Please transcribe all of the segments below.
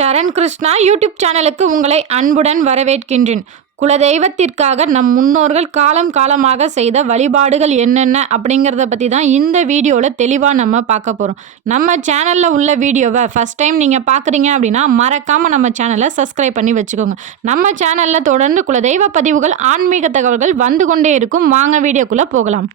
சரண் Krishna YouTube சேனலுக்கு உங்களை அன்புடன் வரவேற்கின்றேன். குலதெய்வத்திற்காக நம் முன்னோர்கள் காலம் காலமாக செய்த வழிபாடுகள் என்னென்ன அப்படிங்கிறத பற்றி தான் இந்த வீடியோவில் தெளிவாக நம்ம பார்க்க போகிறோம் நம்ம சேனலில் உள்ள வீடியோவை ஃபஸ்ட் டைம் நீங்கள் பார்க்குறீங்க அப்படின்னா மறக்காமல் நம்ம சேனலை சப்ஸ்கிரைப் பண்ணி வச்சுக்கோங்க. நம்ம சேனலில் தொடர்ந்து குலதெய்வ பதிவுகள் ஆன்மீக தகவல்கள் வந்து கொண்டே இருக்கும். வாங்க வீடியோக்குள்ளே போகலாம்.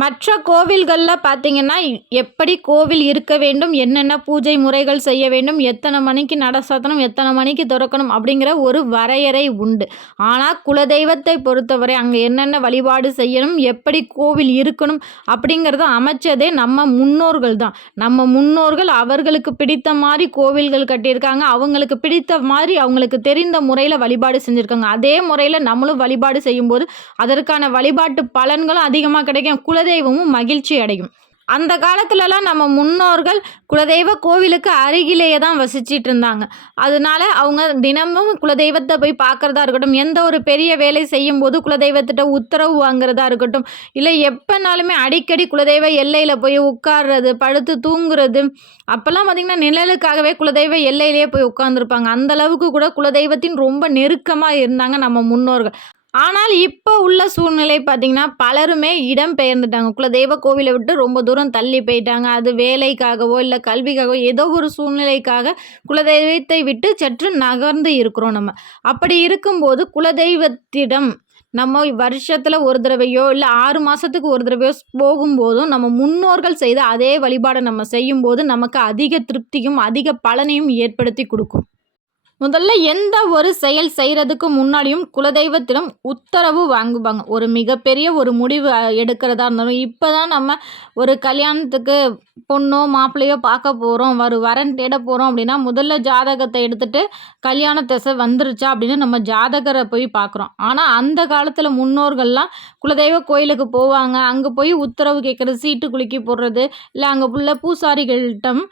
மற்ற கோவில்களில் பார்த்தீங்கன்னா எப்படி கோவில் இருக்க வேண்டும் என்னென்ன பூஜை முறைகள் செய்ய வேண்டும் எத்தனை மணிக்கு நட சாத்தணும் எத்தனை மணிக்கு திறக்கணும் அப்படிங்கிற ஒரு வரையறை உண்டு. ஆனால் குலதெய்வத்தை பொறுத்தவரை அங்கே என்னென்ன வழிபாடு செய்யணும் எப்படி கோவில் இருக்கணும் அப்படிங்கிறத அமைச்சதே நம்ம முன்னோர்கள் தான். நம்ம முன்னோர்கள் அவர்களுக்கு பிடித்த மாதிரி கோவில்கள் கட்டியிருக்காங்க. அவங்களுக்கு பிடித்த மாதிரி அவங்களுக்கு தெரிந்த முறையில் வழிபாடு செஞ்சுருக்காங்க. அதே முறையில் நம்மளும் வழிபாடு செய்யும்போது அதற்கான வழிபாட்டு பலன்களும் அதிகமாக கிடைக்கும். குல குலதெய்வமும் மகிழ்ச்சி அடையும். அந்த காலத்துலலாம் நம்ம முன்னோர்கள் குலதெய்வ கோவிலுக்கு அருகிலேயே தான் வசிச்சிட்டு இருந்தாங்க. அதனால அவங்க தினமும் குலதெய்வத்தை போய் பார்க்குறதா இருக்கட்டும் எந்த ஒரு பெரிய வேலை செய்யும் போது குலதெய்வத்திட்ட உத்தரவு வாங்குறதா இருக்கட்டும் இல்லை எப்போனாலுமே அடிக்கடி குலதெய்வ எல்லையில் போய் உட்கார்றது படுத்து தூங்குறது அப்போல்லாம் பார்த்திங்கன்னா நிழலுக்காகவே குலதெய்வ எல்லையிலேயே போய் உட்காந்துருப்பாங்க அந்த அளவுக்கு கூட குலதெய்வத்தின் ரொம்ப நெருக்கமாக இருந்தாங்க நம்ம முன்னோர்கள். ஆனால் இப்போ உள்ள சூழ்நிலை பார்த்திங்கன்னா பலருமே இடம் பெயர்ந்துட்டாங்க. குலதெய்வ கோவிலை விட்டு ரொம்ப தூரம் தள்ளி போயிட்டாங்க. அது வேலைக்காகவோ இல்லை கல்விக்காகவோ ஏதோ ஒரு சூழ்நிலைக்காக குலதெய்வத்தை விட்டு சற்று நகர்ந்து இருக்கிறோம் நம்ம. அப்படி இருக்கும்போது குலதெய்வத்திடம் நம்ம வருஷத்தில் ஒரு தடவையோ இல்லை ஆறு மாதத்துக்கு ஒரு தடவையோ போகும்போதும் நம்ம முன்னோர்கள் செய்த அதே வழிபாடை நம்ம செய்யும்போது நமக்கு அதிக திருப்தியும் அதிக பலனையும் ஏற்படுத்தி கொடுக்கும். முதல்ல எந்த ஒரு செயல் செய்கிறதுக்கு முன்னாடியும் குலதெய்வத்திடம் உத்தரவு வாங்குவாங்க. ஒரு மிகப்பெரிய ஒரு முடிவு எடுக்கிறதா இருந்தாலும் இப்போ தான் நம்ம ஒரு கல்யாணத்துக்கு பொண்ணோ மாப்பிள்ளையோ பார்க்க போகிறோம் ஒரு வரன் தேட போகிறோம் அப்படின்னா முதல்ல ஜாதகத்தை எடுத்துகிட்டு கல்யாண திசை வந்துருச்சா அப்படின்னு நம்ம ஜாதகரை போய் பார்க்குறோம். ஆனால் அந்த காலத்தில் முன்னோர்கள்லாம் குலதெய்வ கோயிலுக்கு போவாங்க. அங்கே போய் உத்தரவு கேட்குறது சீட்டு குலுக்கி போடுறது இல்லை அங்கே உள்ள பூசாரிகள்கிட்டம்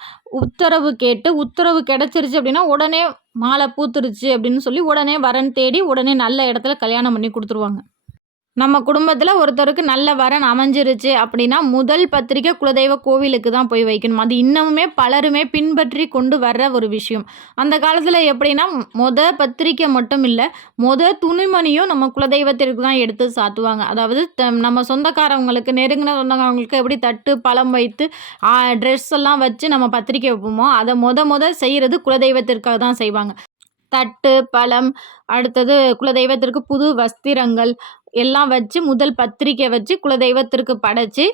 உத்தரவு கேட்டு உத்தரவு கிடச்சிருச்சு அப்படின்னா உடனே மாலை பூத்துருச்சு அப்படின்னு சொல்லி உடனே வரன் தேடி உடனே நல்ல இடத்துல கல்யாணம் பண்ணி கொடுத்துருவாங்க. நம்ம குடும்பத்தில் ஒருத்தருக்கு நல்ல வரன் அமைஞ்சிருச்சு அப்படின்னா முதல் பத்திரிக்கை குலதெய்வ கோவிலுக்கு தான் போய் வைக்கணும். அது இன்னமுமே பலருமே பின்பற்றி கொண்டு வர்ற ஒரு விஷயம். அந்த காலத்தில் எப்படின்னா மொத பத்திரிக்கை மட்டும் இல்லை மொத துணிமணியும் நம்ம குலதெய்வத்திற்கு தான் எடுத்து சாத்துவாங்க. அதாவது நம்ம சொந்தக்காரவங்களுக்கு நெருங்கின சொந்தக்காரவங்களுக்கு எப்படி தட்டு பழம் வைத்து ட்ரெஸ் எல்லாம் வச்சு நம்ம பத்திரிக்கை வைப்போமோ அதை மொத மொத செய்கிறது குலதெய்வத்திற்காக தான் செய்வாங்க. தட்டு பழம் அடுத்தது குலதெய்வத்திற்கு புது வஸ்திரங்கள் எல்லாம் வச்சு முதல் பத்திரிக்கை வச்சு குலதெய்வத்திற்கு படைச்சி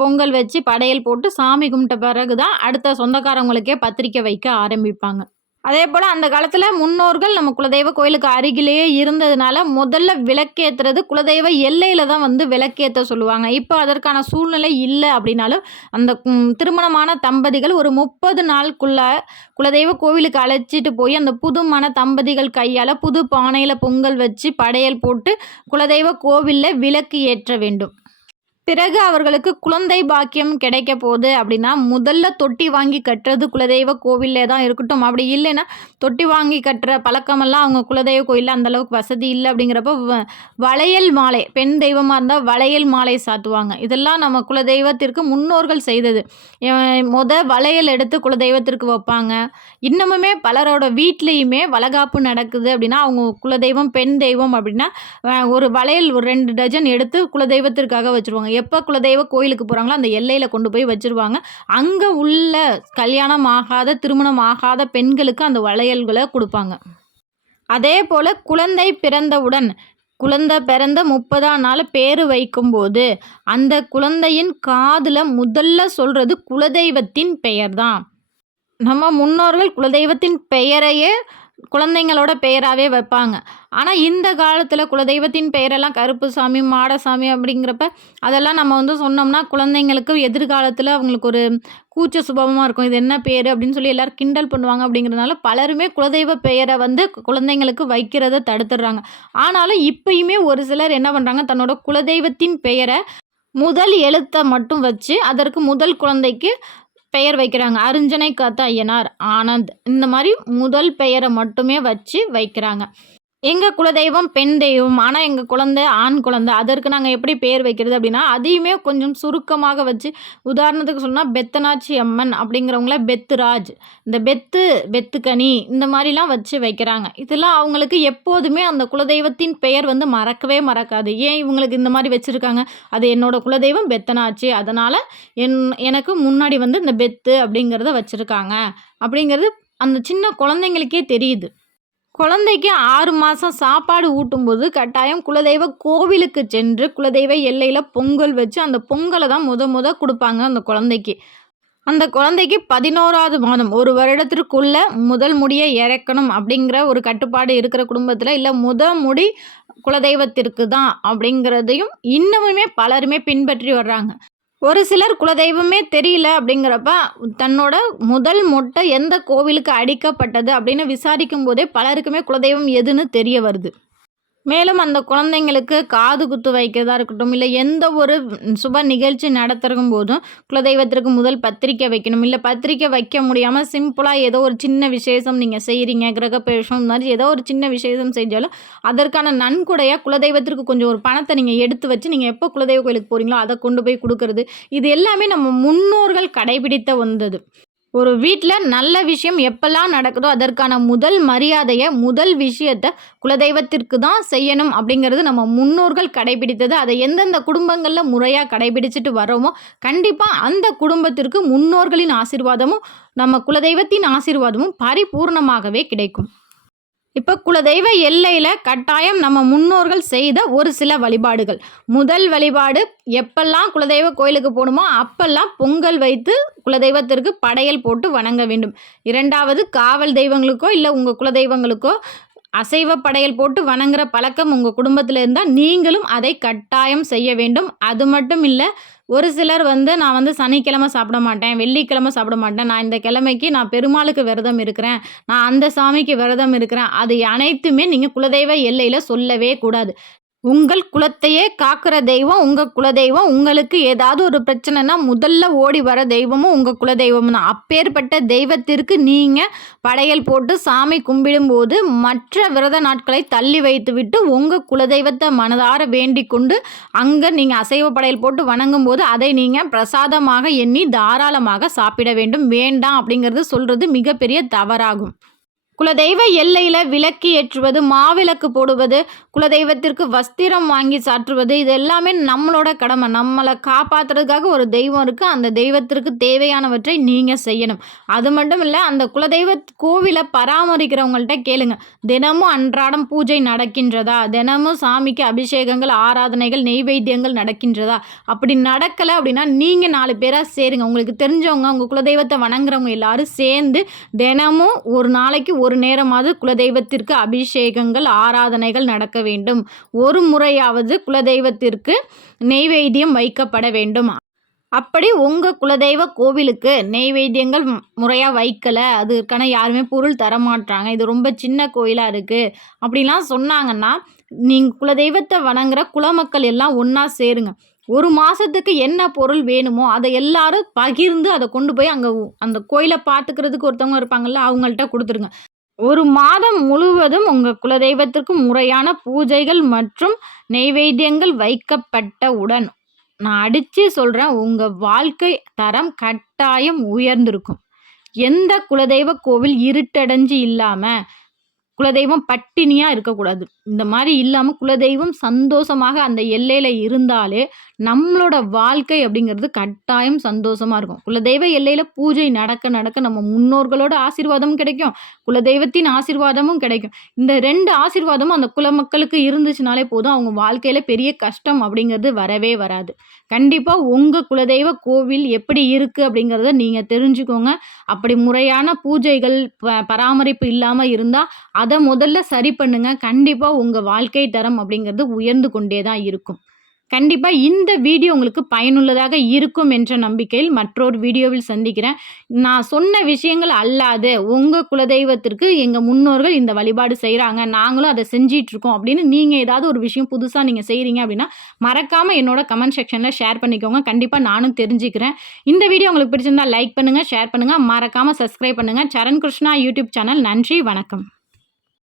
பொங்கல் வச்சு படையல் போட்டு சாமி கும்பிட்ட பிறகு தான் அடுத்த சொந்தக்காரவங்களுக்கே பத்திரிக்கை வைக்க ஆரம்பிப்பாங்க. அதே போல் அந்த காலத்தில் முன்னோர்கள் நம்ம குலதெய்வ கோயிலுக்கு அருகிலேயே இருந்ததுனால முதல்ல விளக்கேற்றுறது குலதெய்வ எல்லையில் தான் வந்து விளக்கேற்ற சொல்லுவாங்க. இப்போ அதற்கான சூழ்நிலை இல்லை அப்படின்னாலும் அந்த திருமணமான தம்பதிகள் ஒரு முப்பது நாளுக்குள்ள குலதெய்வ கோவிலுக்கு அழைச்சிட்டு போய் அந்த புது மன தம்பதிகள் கையால் புது பானையில் பொங்கல் வச்சு படையல் போட்டு குலதெய்வ கோவிலில் விளக்கு ஏற்ற வேண்டும். பிறகு அவர்களுக்கு குழந்தை பாக்கியம் கிடைக்க போகுது அப்படின்னா முதல்ல தொட்டி வாங்கி கட்டுறது குலதெய்வ கோவிலே தான் இருக்கட்டும். அப்படி இல்லைன்னா தொட்டி வாங்கி கட்டுற பழக்கமெல்லாம் அவங்க குலதெய்வ கோயிலில் அந்தளவுக்கு வசதி இல்லை அப்படிங்கிறப்ப வளையல் மாலை பெண் தெய்வமாக இருந்தால் வளையல் மாலை சாத்துவாங்க. இதெல்லாம் நம்ம குலதெய்வத்திற்கு முன்னோர்கள் செய்தது. முத வளையல் எடுத்து குலதெய்வத்திற்கு வைப்பாங்க. இன்னமுமே பலரோட வீட்லேயுமே வளகாப்பு நடக்குது அப்படின்னா அவங்க குலதெய்வம் பெண் தெய்வம் அப்படின்னா ஒரு வளையல் ஒரு ரெண்டு டஜன் எடுத்து குலதெய்வத்திற்காக வச்சுருவாங்க. எப்போ குலதெய்வ கோயிலுக்கு போகிறாங்களோ அந்த எல்லையில் கொண்டு போய் வச்சுருவாங்க. அங்கே உள்ள கல்யாணம் ஆகாத திருமணம் ஆகாத பெண்களுக்கு அந்த வளையல்களை கொடுப்பாங்க. அதே போல் குழந்தை பிறந்தவுடன் குழந்தை பிறந்த முப்பதாம் நாள் பேர் வைக்கும்போது அந்த குழந்தையின் காதில் முதல்ல சொல்கிறது குலதெய்வத்தின் பெயர் தான் நம்ம முன்னோர்கள் குலதெய்வத்தின் பெயரையே குழந்தைங்களோட பெயராகவே வைப்பாங்க. ஆனால் இந்த காலத்தில் குலதெய்வத்தின் பெயரெல்லாம் கருப்பு சாமி மாடசாமி அப்படிங்கிறப்ப அதெல்லாம் நம்ம வந்து சொன்னோம்னா குழந்தைங்களுக்கு எதிர்காலத்தில் அவங்களுக்கு ஒரு கூச்ச சுபமாக இருக்கும். இது என்ன பேர் அப்படின்னு சொல்லி எல்லோரும் கிண்டல் பண்ணுவாங்க அப்படிங்கிறதுனால பலருமே குலதெய்வ பெயரை வந்து குழந்தைங்களுக்கு வைக்கிறத தடுத்துடுறாங்க. ஆனாலும் இப்பயுமே ஒரு சிலர் என்ன பண்ணுறாங்க தன்னோட குலதெய்வத்தின் பெயரை முதல் எழுத்தை மட்டும் வச்சு அதற்கு முதல் குழந்தைக்கு பெயர் வைக்கிறாங்க. அருஞ்சனை காத்த ஐயனார் ஆனந்த். இந்த மாதிரி முதல் பெயரை மட்டுமே வச்சு வைக்கிறாங்க. எங்க குலதெய்வம் பெண் தெய்வம். ஆனா, எங்க குழந்தை ஆண் குழந்தை. அதற்கு நாங்க எப்படி பேர் வைக்கிறது அப்படின்னா, அதையுமே கொஞ்சம் சுருக்கமாக வச்சு உதாரணத்துக்கு சொன்னா, பெத்தனாச்சி அம்மன் அப்படிங்கிறவங்கள பெத்துராஜ், இந்த பெத்து, பெத்துக்கனி இந்த மாதிரிலாம் வச்சு வைக்கிறாங்க. இதெல்லாம் அவங்களுக்கு எப்போதுமே அந்த குலதெய்வத்தின் பெயர் வந்து மறக்கவே மறக்காது. ஏன் இவங்களுக்கு இந்த மாதிரி வச்சிருக்காங்க? அது என்னோட குலதெய்வம் பெத்தனாச்சி. அதனால என் எனக்கு முன்னாடி வந்து இந்த பெத்து அப்படிங்கிறத வச்சிருக்காங்க. அப்படிங்கிறது அந்த சின்ன குழந்தைங்களுக்கே தெரியுது. குழந்தைக்கு ஆறு மாதம் சாப்பாடு ஊட்டும்போது, கட்டாயம் குலதெய்வ கோவிலுக்கு சென்று, குலதெய்வ எல்லையில் பொங்கல் வச்சு, அந்த பொங்கலை தான் முத முத கொடுப்பாங்க அந்த குழந்தைக்கு. அந்த குழந்தைக்கு 11வது மாதம், ஒரு வருடத்திற்குள்ள முதல் முடியை இறக்கணும் அப்படிங்கிற ஒரு கட்டுப்பாடு இருக்கிற குடும்பத்தில் இல்லை முத முடி குலதெய்வத்திற்கு தான் அப்படிங்கிறதையும் இன்னமுமே பலருமே பின்பற்றி வர்றாங்க. ஒரு சிலர் குலதெய்வமே தெரியல அப்படிங்கிறப்ப, தன்னோட முதல் மொட்டை எந்த கோவிலுக்கு அடிக்கப்பட்டது அப்படின்னு விசாரிக்கும் போதே பலருக்குமே குலதெய்வம் எதுன்னு தெரிய வருது. மேலும் அந்த குழந்தைங்களுக்கு காது குத்து வைக்கிறதா இருக்கட்டும், இல்லை எந்த ஒரு சுப நிகழ்ச்சி நடத்தும் போதும், குலதெய்வத்திற்கு முதல் பத்திரிக்கை வைக்கணும். இல்லை பத்திரிக்கை வைக்க முடியாமல் சிம்பிளாக ஏதோ ஒரு சின்ன விசேஷம் நீங்கள் செய்கிறீங்க கிரகப்பிரவேசம் இந்த மாதிரி ஏதோ ஒரு சின்ன விசேஷம் செஞ்சாலும், அதற்கான நன்கொடையாக குலதெய்வத்திற்கு கொஞ்சம் ஒரு பணத்தை நீங்கள் எடுத்து வச்சு, நீங்கள் எப்போ குலதெய்வ கோயிலுக்கு போகிறீங்களோ அதை கொண்டு போய் கொடுக்கறது இது எல்லாமே நம்ம முன்னோர்கள் கடைபிடித்த வந்தது. ஒரு வீட்டில் நல்ல விஷயம் எப்பெல்லாம் நடக்குதோ, அதற்கான முதல் மரியாதையை முதல் விஷயத்த குலதெய்வத்திற்கு தான் செய்யணும் அப்படிங்கிறது நம்ம முன்னோர்கள் கடைபிடித்தது. அதை எந்தெந்த குடும்பங்களில் முறையாக கடைபிடிச்சிட்டு வரோமோ கண்டிப்பாக அந்த குடும்பத்திற்கு முன்னோர்களின் ஆசிர்வாதமும் நம்ம குலதெய்வத்தின் ஆசீர்வாதமும் பரிபூர்ணமாகவே கிடைக்கும். இப்போ குலதெய்வ எல்லையில் கட்டாயம் நம்ம முன்னோர்கள் செய்த ஒரு சில வழிபாடுகள். முதல் வழிபாடு எப்பெல்லாம் குலதெய்வ கோயிலுக்கு போகணுமோ அப்பெல்லாம் பொங்கல் வைத்து குலதெய்வத்திற்கு படையல் போட்டு வணங்க வேண்டும். இரண்டாவது காவல் தெய்வங்களுக்கோ, இல்லை உங்கள் குலதெய்வங்களுக்கோ அசைவ படையல் போட்டு வணங்குற பழக்கம் உங்கள் குடும்பத்தில் இருந்தால் நீங்களும் அதை கட்டாயம் செய்ய வேண்டும். அது மட்டும் இல்லை ஒரு சிலர் வந்து நான் வந்து சனிக்கிழமை சாப்பிட மாட்டேன், வெள்ளிக்கிழமை சாப்பிட மாட்டேன், நான் இந்த கிழமைக்கு நான் பெருமாளுக்கு விரதம் இருக்கிறேன், நான் அந்த சாமிக்கு விரதம் இருக்கிறேன். அது அனைத்துமே நீங்கள் குலதெய்வ எல்லையில் சொல்லவே கூடாது. உங்கள் குலத்தையே காக்கிற தெய்வம் உங்கள் குலதெய்வம். உங்களுக்கு ஏதாவது ஒரு பிரச்சனைனா, முதல்ல ஓடி வர தெய்வமும் உங்கள் குலதெய்வம் தான். அப்பேற்பட்ட தெய்வத்திற்கு நீங்கள் படையல் போட்டு சாமி கும்பிடும்போது, மற்ற விரத நாட்களை தள்ளி வைத்துவிட்டு, உங்கள் குலதெய்வத்தை மனதார வேண்டிக் கொண்டு, அங்கே நீங்கள் அசைவ படையல் போட்டு வணங்கும்போது, அதை நீங்கள் பிரசாதமாக எண்ணி தாராளமாக சாப்பிட வேண்டும். வேண்டாம் அப்படிங்கிறது சொல்கிறது மிகப்பெரிய தவறாகும். குலதெய்வ எல்லையில் விளக்கு ஏற்றுவது, மாவிளக்கு போடுவது, குலதெய்வத்திற்கு வஸ்திரம் வாங்கி சாற்றுவது, இது எல்லாமே நம்மளோட கடமை. நம்மளை காப்பாற்றுறதுக்காக ஒரு தெய்வம் இருக்குது அந்த தெய்வத்திற்கு தேவையானவற்றை நீங்கள் செய்யணும். அது மட்டும் இல்லை அந்த குலதெய்வ கோவிலை பராமரிக்கிறவங்கள்ட்ட கேளுங்க. தினமும் அன்றாடம் பூஜை நடக்கின்றதா? தினமும் சாமிக்கு அபிஷேகங்கள், ஆராதனைகள், நெய்வேத்தியங்கள் நடக்கின்றதா? அப்படி நடக்கலை அப்படின்னா, நீங்கள் நாலு பேராக சேருங்க. உங்களுக்கு தெரிஞ்சவங்க, உங்கள் குலதெய்வத்தை வணங்குறவங்க எல்லாரும் சேர்ந்து, தினமும் ஒரு நாளைக்கு ஒரு நேரமாவது குலதெய்வத்திற்கு அபிஷேகங்கள், ஆராதனைகள் நடக்க வேண்டும். ஒரு முறையாவது குலதெய்வத்திற்கு நெய்வேத்தியம் வைக்கப்பட வேண்டும். அப்படி உங்கள் குலதெய்வ கோவிலுக்கு நெய்வேத்தியங்கள் முறையாக வைக்கலை அதுக்கான யாருமே பொருள் தரமாட்றாங்க, இது ரொம்ப சின்ன கோயிலாக இருக்குது அப்படிலாம் சொன்னாங்கன்னா, நீங்கள் குலதெய்வத்தை வணங்குற குலமக்கள் எல்லாம் ஒன்றா சேருங்க. ஒரு மாதத்துக்கு என்ன பொருள் வேணுமோ, அதை எல்லாரும் பகிர்ந்து அதை கொண்டு போய் அங்கே அந்த கோயிலை பார்த்துக்கிறதுக்கு ஒருத்தவங்க இருப்பாங்கல்ல, அவங்கள்ட்ட கொடுத்துருங்க ஒரு மாதம் முழுவதும் உங்கள் குலதெய்வத்திற்கு முறையான பூஜைகள் மற்றும் நெய்வேத்தியங்கள் வைக்கப்பட்டவுடன், நான் அடித்து சொல்கிறேன் உங்கள் வாழ்க்கை தரம் கட்டாயம் உயர்ந்திருக்கும். எந்த குலதெய்வ கோவில் இருட்டடைஞ்சு இல்லாமல் குலதெய்வம் பட்டினியாக இருக்கக்கூடாது. இந்த மாதிரி இல்லாமல் குலதெய்வம் சந்தோஷமாக அந்த எல்லையில் இருந்தாலே, நம்மளோட வாழ்க்கை அப்படிங்கிறது கட்டாயம் சந்தோஷமாக இருக்கும். குலதெய்வ எல்லையில் பூஜை நடக்க நடக்க நம்ம முன்னோர்களோட ஆசீர்வாதமும் கிடைக்கும். குலதெய்வத்தின் ஆசீர்வாதமும் கிடைக்கும். இந்த ரெண்டு ஆசீர்வாதமும் அந்த குலமக்களுக்கு இருந்துச்சுனாலே போதும், அவங்க வாழ்க்கையில் பெரிய கஷ்டம் அப்படிங்கிறது வரவே வராது. கண்டிப்பாக உங்கள் குலதெய்வ கோவில் எப்படி இருக்குது அப்படிங்கிறத நீங்கள் தெரிஞ்சுக்கோங்க. அப்படி முறையான பூஜைகள், ப பராமரிப்பு இல்லாமல் இருந்தால் அதை முதல்ல சரி பண்ணுங்கள் கண்டிப்பாக உங்கள் வாழ்க்கை தரம் அப்படிங்கிறது உயர்ந்து கொண்டே தான் இருக்கும். கண்டிப்பாக இந்த வீடியோ உங்களுக்கு பயனுள்ளதாக இருக்கும் என்ற நம்பிக்கையில் மற்றொரு வீடியோவில் சந்திக்கிறேன். நான் சொன்ன விஷயங்கள் அல்லாது, உங்கள் குலதெய்வத்திற்கு எங்கள் முன்னோர்கள் இந்த வழிபாடு செய்கிறாங்க நாங்களும் அதை செஞ்சிகிட்ருக்கோம் அப்படின்னு நீங்கள் ஏதாவது ஒரு விஷயம் புதுசாக நீங்கள் செய்கிறீங்க அப்படின்னா, மறக்காமல் என்னோட கமெண்ட் செக்ஷனில் ஷேர் பண்ணிக்கோங்க. கண்டிப்பாக நானும் தெரிஞ்சுக்கிறேன். இந்த வீடியோ உங்களுக்கு பிடிச்சிருந்தா லைக் பண்ணுங்கள் ஷேர் பண்ணுங்கள் மறக்காமல் சப்ஸ்கிரைப் பண்ணுங்கள் சரண் கிருஷ்ணா யூடியூப் சேனல். நன்றி, வணக்கம்.